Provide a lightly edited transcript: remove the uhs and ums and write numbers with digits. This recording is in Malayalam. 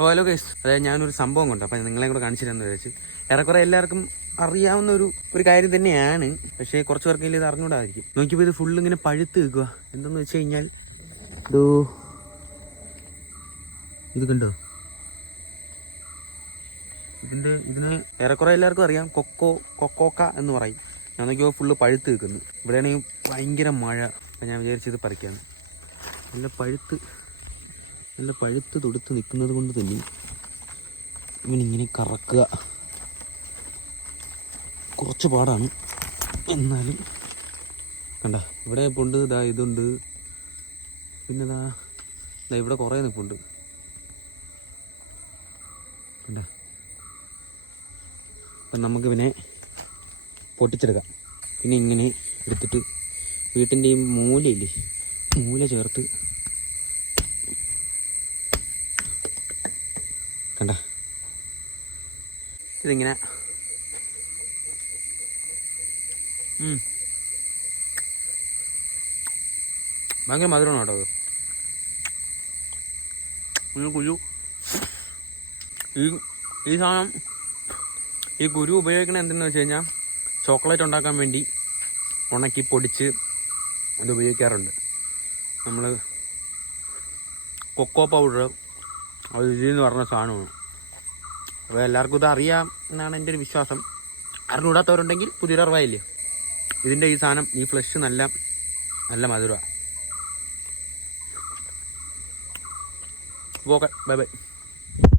ഹലോ ഗൈസ്, അതായത് ഞാനൊരു സംഭവം കൊണ്ട് അപ്പം നിങ്ങളെ കൂടെ കാണിച്ചിരുന്നു വിചാരിച്ച്. ഏറെക്കുറെ എല്ലാവർക്കും അറിയാവുന്ന ഒരു കാര്യം തന്നെയാണ്. പക്ഷേ കുറച്ച് പേർക്കെങ്കിലും ഇത് അറിഞ്ഞുകൂടായിരിക്കും. നോക്കിയപ്പോൾ ഇത് ഫുള്ള് ഇങ്ങനെ പഴുത്ത് നിൽക്കുക. എന്തെന്ന് വെച്ച് കഴിഞ്ഞാൽ ഇത് കണ്ടോ, ഇതിന് ഏറെക്കുറെ എല്ലാവർക്കും അറിയാം, കൊക്കോക്ക എന്ന് പറയും. ഞാൻ നോക്കിയപ്പോൾ ഫുള്ള് പഴുത്ത് നിൽക്കുന്നു. ഇവിടെയാണെങ്കിൽ ഭയങ്കര മഴ. അപ്പം ഞാൻ വിചാരിച്ചത് പറിക്കാമെന്ന്. നല്ല പഴുത്ത് തൊടുത്ത് നിൽക്കുന്നത് കൊണ്ട് തന്നെ ഇവനിങ്ങനെ കറക്കുക കുറച്ച് പാടാണ്. എന്നാലും കണ്ട, ഇവിടെ നിൽപ്പുണ്ട്, ഇതുണ്ട്, പിന്നെ ഇവിടെ കുറേ നിൽപ്പുണ്ട്. കണ്ട, അപ്പം നമുക്കിവനെ പൊട്ടിച്ചെടുക്കാം. പിന്നെ ഇങ്ങനെ എടുത്തിട്ട് വീട്ടിൻ്റെ ഈ മൂല ചേർത്ത് കണ്ട, ഇതിങ്ങനെ ഭയങ്കര മധുരമാണ് കേട്ടോ. കുരു ഈ സാധനം, ഈ കുരു ഉപയോഗിക്കണത് എന്തെന്ന് വെച്ച് കഴിഞ്ഞാൽ ചോക്ലേറ്റ് ഉണ്ടാക്കാൻ വേണ്ടി ഉണക്കി പൊടിച്ച് അത് ഉപയോഗിക്കാറുണ്ട് നമ്മൾ. കൊക്കോ പൗഡർ അത് എന്ന് പറഞ്ഞ സാധനമാണ്. അപ്പോൾ എല്ലാവർക്കും ഇത് അറിയാം എന്നാണ് എൻ്റെ ഒരു വിശ്വാസം. അറിഞ്ഞുകൂടാത്തവരുണ്ടെങ്കിൽ പുതിയൊരു അറിവായില്ലേ. ഇതിൻ്റെ ഈ സാധനം, ഈ ഫ്ലഷ് നല്ല മധുരമാണ്. Okay, bye bye.